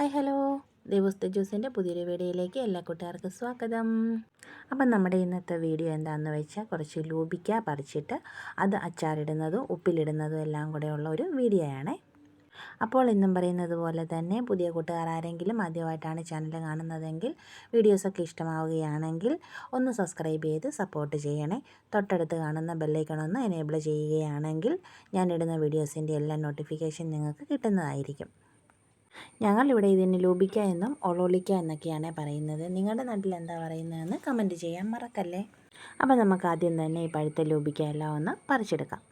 Hi hello ദേവൂസ് ജ്യൂസിൻ്റെ പുതിയൊരു വീഡിയോയിലേക്ക് എല്ലാ കൂട്ടുകാർക്കും സ്വാഗതം. അപ്പം നമ്മുടെ ഇന്നത്തെ വീഡിയോ എന്താണെന്ന് വെച്ചാൽ കുറച്ച് ലൂബിക്ക പറിച്ചിട്ട് അത് അച്ചാറിടുന്നതും ഉപ്പിലിടുന്നതും എല്ലാം കൂടെയുള്ള ഒരു വീഡിയോ ആണ്. അപ്പോൾ ഇന്നും പറയുന്നത് പോലെ തന്നെ പുതിയ കൂട്ടുകാർ ആരെങ്കിലും ആദ്യമായിട്ടാണ് ചാനൽ കാണുന്നതെങ്കിൽ വീഡിയോസൊക്കെ ഇഷ്ടമാവുകയാണെങ്കിൽ ഒന്ന് സബ്സ്ക്രൈബ് ചെയ്ത് സപ്പോർട്ട് ചെയ്യണേ. തൊട്ടടുത്ത് കാണുന്ന ബെല്ലൈക്കൺ ഒന്ന് എനേബിൾ ചെയ്യുകയാണെങ്കിൽ ഞാനിടുന്ന വീഡിയോസിൻ്റെ എല്ലാ നോട്ടിഫിക്കേഷൻ നിങ്ങൾക്ക് കിട്ടുന്നതായിരിക്കും. ഞങ്ങളിവിടെ ഇതിന് ലൂബിക്ക എന്നും ഒളോളിക്ക എന്നൊക്കെയാണ് പറയുന്നത്. നിങ്ങളുടെ നാട്ടിൽ എന്താ പറയുന്നതെന്ന് കമൻറ്റ് ചെയ്യാൻ മറക്കല്ലേ. അപ്പോൾ നമുക്ക് ആദ്യം തന്നെ ഈ പഴുത്ത ലൂബിക്ക എല്ലാം ഒന്ന് പറിച്ചെടുക്കാം.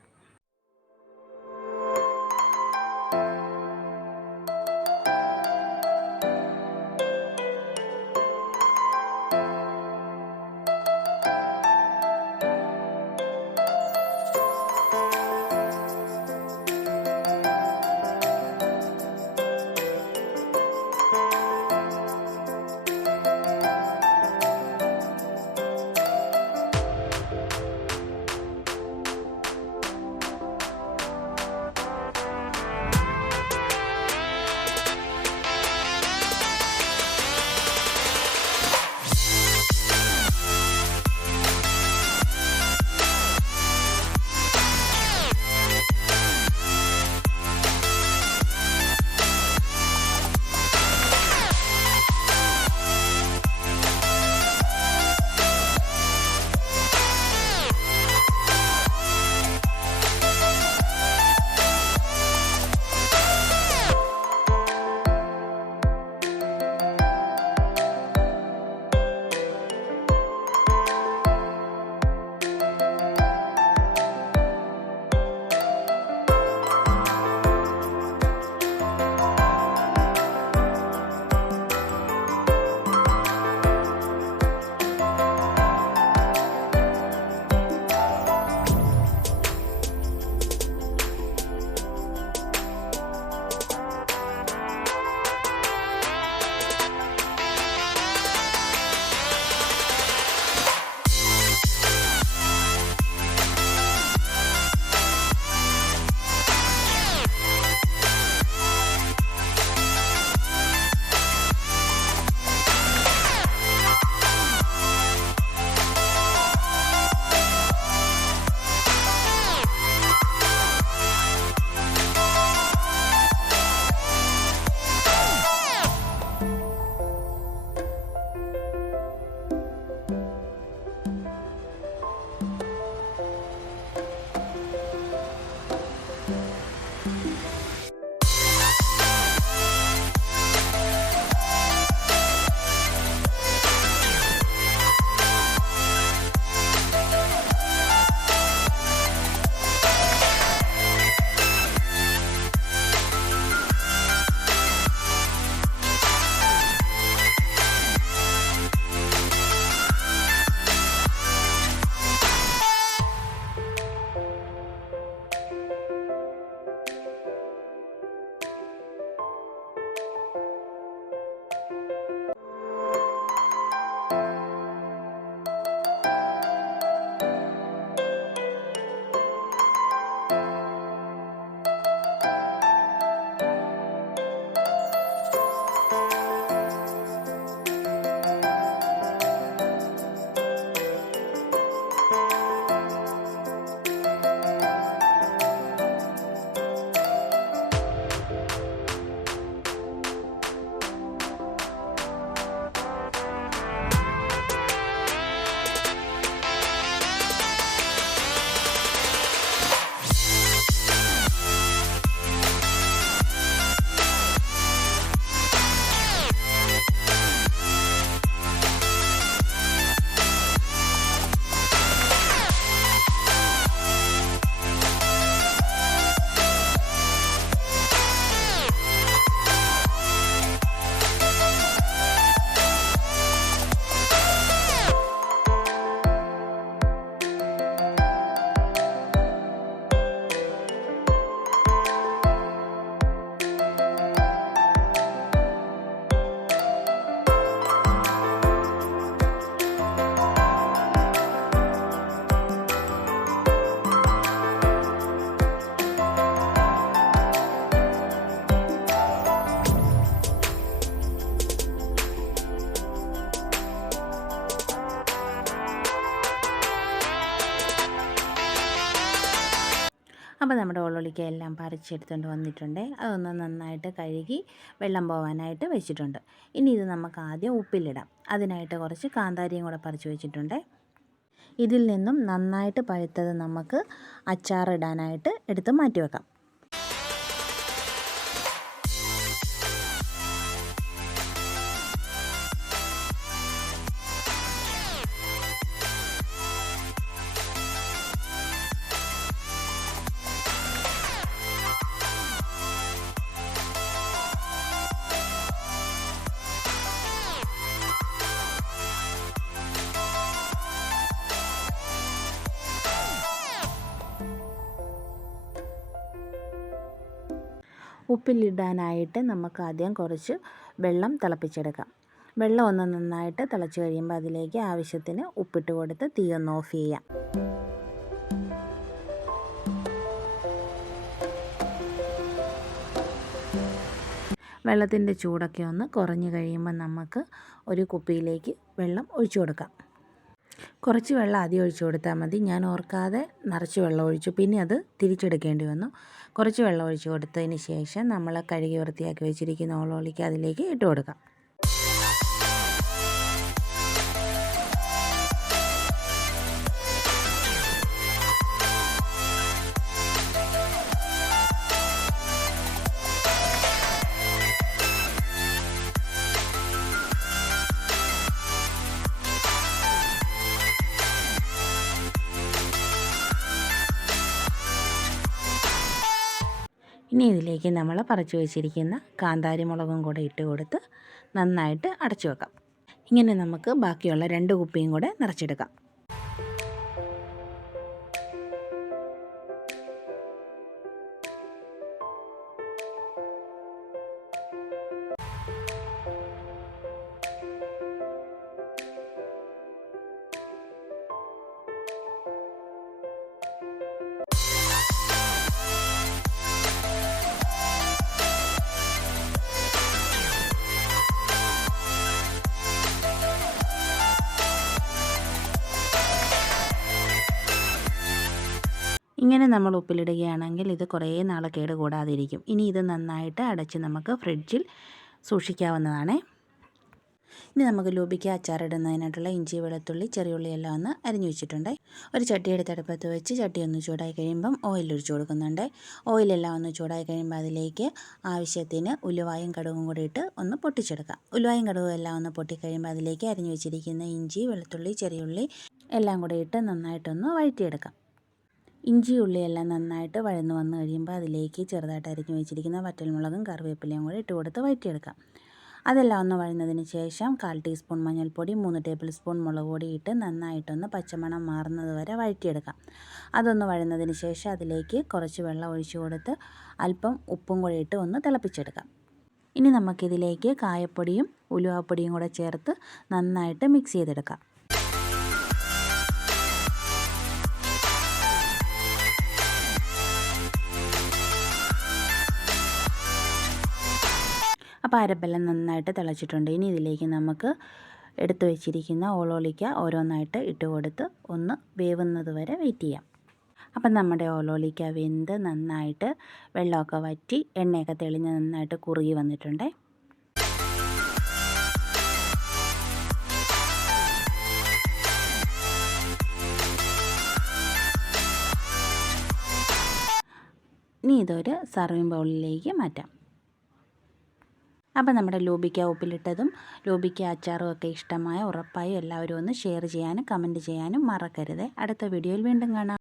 അപ്പോൾ നമ്മുടെ ഓളോളിക്ക എല്ലാം പറിച്ചെടുത്തുകൊണ്ട് വന്നിട്ടുണ്ട്. അതൊന്ന് നന്നായിട്ട് കഴുകി വെള്ളം പോകാനായിട്ട് വെച്ചിട്ടുണ്ട്. ഇനി ഇത് നമുക്ക് ആദ്യം ഉപ്പിലിടാം. അതിനായിട്ട് കുറച്ച് കാന്താരിയും കൂടെ പറിച്ച് വെച്ചിട്ടുണ്ട്. ഇതിൽ നിന്നും നന്നായിട്ട് പഴുത്തത് നമുക്ക് അച്ചാറിടാനായിട്ട് എടുത്ത് മാറ്റി വെക്കാം. ഉപ്പിലിടാനായിട്ട് നമുക്ക് ആദ്യം കുറച്ച് വെള്ളം തിളപ്പിച്ചെടുക്കാം. വെള്ളം ഒന്ന് നന്നായിട്ട് തിളച്ച് കഴിയുമ്പോൾ അതിലേക്ക് ആവശ്യത്തിന് ഉപ്പിട്ട് കൊടുത്ത് തീ ഒന്ന് ഓഫ് ചെയ്യാം. വെള്ളത്തിൻ്റെ ചൂടൊക്കെ ഒന്ന് കുറഞ്ഞ് കഴിയുമ്പോൾ നമുക്ക് ഒരു കുപ്പിയിലേക്ക് വെള്ളം ഒഴിച്ചു കൊടുക്കാം. കുറച്ച് വെള്ളം ആദ്യം ഒഴിച്ചു കൊടുത്താൽ മതി. ഞാൻ ഓർക്കാതെ നിറച്ച് വെള്ളം ഒഴിച്ചു, പിന്നെ അത് തിരിച്ചെടുക്കേണ്ടി വന്നു. കുറച്ച് വെള്ളം ഒഴിച്ചു കൊടുത്തതിന് ശേഷം നമ്മൾ കഴുകി വൃത്തിയാക്കി വെച്ചിരിക്കുന്ന ഓളോളിക്ക അതിലേക്ക് ഇട്ട് കൊടുക്കാം. ഇനി ഇതിലേക്ക് നമ്മൾ പറിച്ചു വെച്ചിരിക്കുന്ന കാന്താരി മുളകും കൂടെ ഇട്ട് കൊടുത്ത് നന്നായിട്ട് അടച്ചു വെക്കാം. ഇങ്ങനെ നമുക്ക് ബാക്കിയുള്ള 2 കുപ്പിയും കൂടെ നിറച്ചെടുക്കാം. ഇങ്ങനെ നമ്മൾ ഉപ്പിലിടുകയാണെങ്കിൽ ഇത് കുറേ നാൾ കേടുകൂടാതിരിക്കും. ഇനി ഇത് നന്നായിട്ട് അടച്ച് നമുക്ക് ഫ്രിഡ്ജിൽ സൂക്ഷിക്കാവുന്നതാണ്. ഇനി നമുക്ക് ലൂബിക്ക അച്ചാറിടുന്നതിനായിട്ടുള്ള ഇഞ്ചി, വെളുത്തുള്ളി, ചെറിയുള്ളി എല്ലാം ഒന്ന് അരിഞ്ഞു വെച്ചിട്ടുണ്ട്. ഒരു ചട്ടി എടുത്ത് അടുപ്പത്ത് വെച്ച് ചട്ടി ഒന്ന് ചൂടായി കഴിയുമ്പം ഓയിൽ ഒഴിച്ച് കൊടുക്കുന്നുണ്ട്. ഓയിലെല്ലാം ഒന്ന് ചൂടായി കഴിയുമ്പോൾ അതിലേക്ക് ആവശ്യത്തിന് ഉലുവായും കടുകും കൂടി ഇട്ട് ഒന്ന് പൊട്ടിച്ചെടുക്കാം. ഉലുവായും കടുകും എല്ലാം ഒന്ന് പൊട്ടിക്കഴിയുമ്പോൾ അതിലേക്ക് അരിഞ്ഞു വെച്ചിരിക്കുന്ന ഇഞ്ചി, വെളുത്തുള്ളി, ചെറിയുള്ളി എല്ലാം കൂടി ഇട്ട് നന്നായിട്ടൊന്ന് വഴറ്റിയെടുക്കാം. ഇഞ്ചി ഉള്ളിയെല്ലാം നന്നായിട്ട് വഴന്ന് വന്ന് കഴിയുമ്പോൾ അതിലേക്ക് ചെറുതായിട്ട് അരിഞ്ഞു വെച്ചിരിക്കുന്ന വറ്റൽമുളകും കറിവേപ്പിലയും കൂടി ഇട്ട് കൊടുത്ത് വഴറ്റിയെടുക്കാം. അതെല്ലാം ഒന്ന് വഴന്നതിന് ശേഷം 1/4 ടീസ്പൂൺ മഞ്ഞൾപ്പൊടി, 3 ടേബിൾ സ്പൂൺ മുളക് പൊടി ഇട്ട് നന്നായിട്ടൊന്ന് പച്ചമണം മാറുന്നത് വരെ വഴറ്റിയെടുക്കാം. അതൊന്ന് വഴന്നതിന് ശേഷം അതിലേക്ക് കുറച്ച് വെള്ളം ഒഴിച്ചു കൊടുത്ത് അല്പം ഉപ്പും കൂടി ഇട്ട് ഒന്ന് തിളപ്പിച്ചെടുക്കാം. ഇനി നമുക്കിതിലേക്ക് കായപ്പൊടിയും ഉലുവാപ്പൊടിയും കൂടെ ചേർത്ത് നന്നായിട്ട് മിക്സ് ചെയ്തെടുക്കാം. അപ്പോൾ അരപ്പെല്ലാം നന്നായിട്ട് തിളച്ചിട്ടുണ്ട്. ഇനി ഇതിലേക്ക് നമുക്ക് എടുത്തു വെച്ചിരിക്കുന്ന ഓളോളിക്ക ഓരോന്നായിട്ട് ഇട്ട് കൊടുത്ത് ഒന്ന് വേവുന്നത് വരെ വെയിറ്റ് ചെയ്യാം. അപ്പം നമ്മുടെ ഓളോളിക്ക വെന്ത് നന്നായിട്ട് വെള്ളമൊക്കെ വറ്റി എണ്ണയൊക്കെ തെളിഞ്ഞ് നന്നായിട്ട് കുറുകി വന്നിട്ടുണ്ട്. ഇനി ഇതൊരു സർവിങ് ബൗളിലേക്ക് മാറ്റാം. അപ്പോൾ നമ്മുടെ ലൂബിക്ക ഉപ്പിലിട്ടതും ലൂബിക്ക അച്ചാറും ഒക്കെ ഇഷ്ടമായ ഉറപ്പായും എല്ലാവരും ഒന്ന് ഷെയർ ചെയ്യാനും കമൻറ്റ് ചെയ്യാനും മറക്കരുത്. അടുത്ത വീഡിയോയിൽ വീണ്ടും കാണാം.